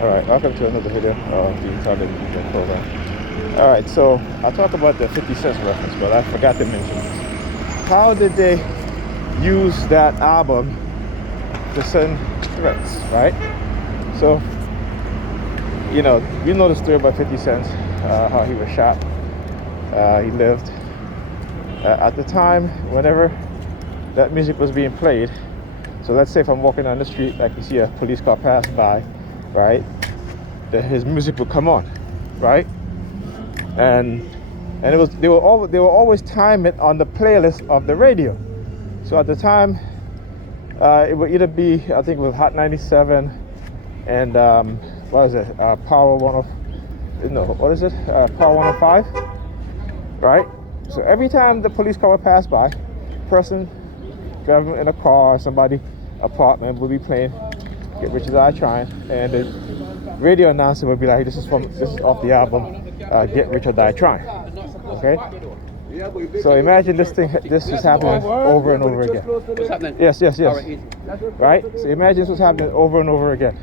Alright, welcome to another video of the Target Movement Program. Alright, so I talked about the 50 cents reference, but I forgot to mention this. How did they use that album to send threats, right? So, you know the story about 50 Cent, how he was shot. He lived. At the time, whenever that music was being played, so let's say if I'm walking down the street, I can see a police car pass by, right? His music would come on, right? And they were always time it on the playlist of the radio. So at the time, it would either be, I think it was Hot 97 and what is it? Power 10, no, what is it? Power 105, right? So every time the police car would pass by, person driving in a car, somebody apartment would be playing Get Rich or Die Trying, and the radio announcer would be like, this is off the album Get Rich or Die Trying. Okay? So imagine this is happening over and over again. What's happening? Yes. Right? So imagine this was happening over and over again.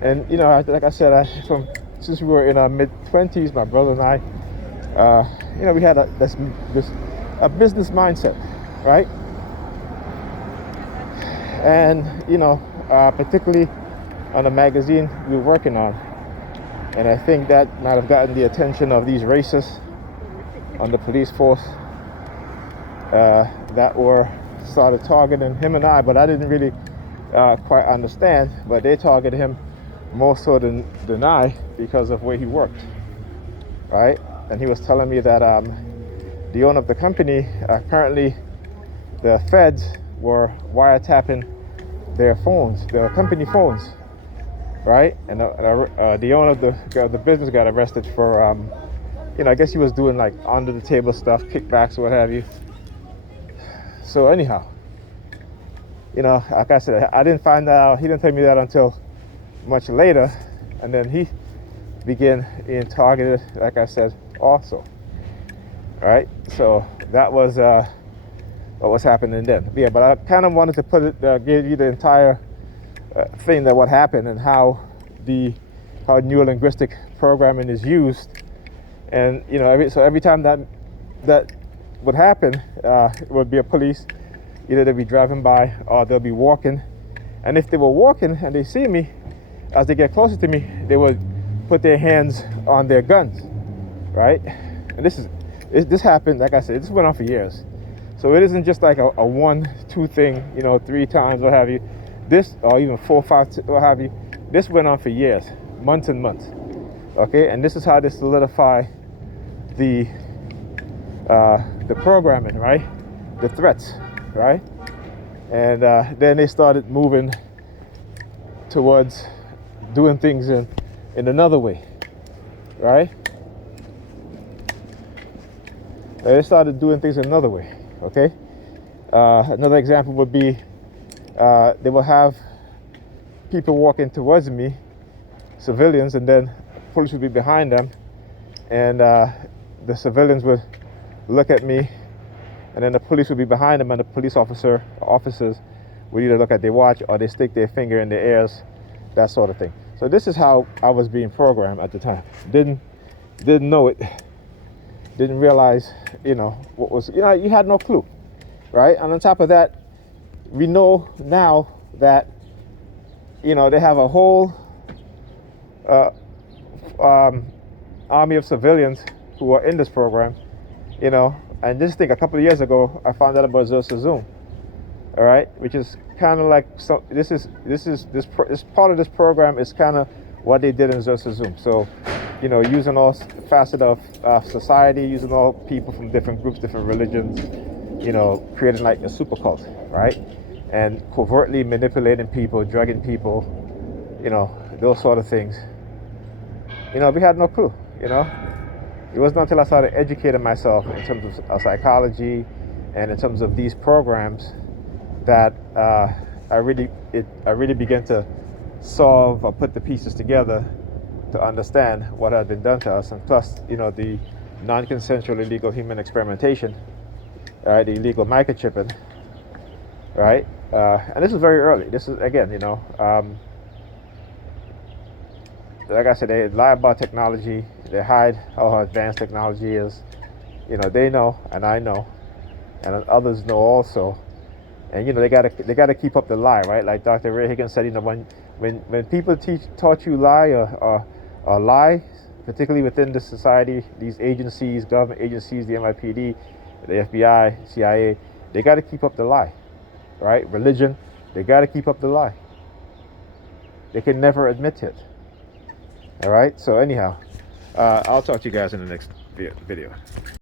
And like I said, since we were in our mid-20s, my brother and I, we had a business mindset, right? And particularly on the magazine we were working on, and I think that might have gotten the attention of these racists on the police force that were started targeting him and I, but I didn't really quite understand, but they targeted him more so than I because of where he worked, right? And he was telling me that the owner of the company, apparently the feds were wiretapping their phones, their company phones, right? And the owner of the business got arrested for, I guess he was doing like under the table stuff, kickbacks, what have you. So anyhow, like I said, I didn't find that out. He didn't tell me that until much later, and then he began being targeted, like I said, also. Right? So that was what was happening then. Yeah, but I kind of wanted to give you the entire thing that what happened and how neurolinguistic programming is used. And every time that would happen, it would be a police, either they'd be driving by or they'll be walking. And if they were walking and they see me, as they get closer to me, they would put their hands on their guns, right? And this happened, like I said, this went on for years. So it isn't just like a 1-2 thing, 3 times, what have you. This, or even 4, 5, what have you. This went on for years, months and months. Okay, and this is how they solidify the programming, right? The threats, right? And then they started moving towards doing things in another way, right? They started doing things another way. Okay. Another example would be they will have people walking towards me, civilians, and then police would be behind them, and the civilians would look at me, and then the police would be behind them, and the police officers would either look at their watch or they stick their finger in their ears, that sort of thing. So this is how I was being programmed at the time. Didn't know it. Didn't realize, what was, you had no clue, right? And on top of that, we know now that, they have a whole army of civilians who are in this program, and just think a couple of years ago, I found out about Zoom, all right, which is kind of like, this part of this program is kind of what they did in Zoom. So, using all facets of society, using all people from different groups, different religions, creating like a super cult, right? And covertly manipulating people, drugging people, those sort of things. We had no clue, It wasn't until I started educating myself in terms of psychology and in terms of these programs that I really began to solve or put the pieces together to understand what had been done to us, and plus, the non-consensual illegal human experimentation, right? The illegal microchipping, right? And this is very early. This is, again, like I said, they lie about technology. They hide how advanced technology is. You know, they know, and I know, and others know also. And you know, they gotta keep up the lie, right? Like Dr. Ray Higgins said, you know, when people taught you lie or lie, particularly within the society, these agencies, government agencies, the NYPD, the FBI, CIA, they got to keep up the lie, right? Religion, they got to keep up the lie. They can never admit it. All right. So anyhow, I'll talk to you guys in the next video.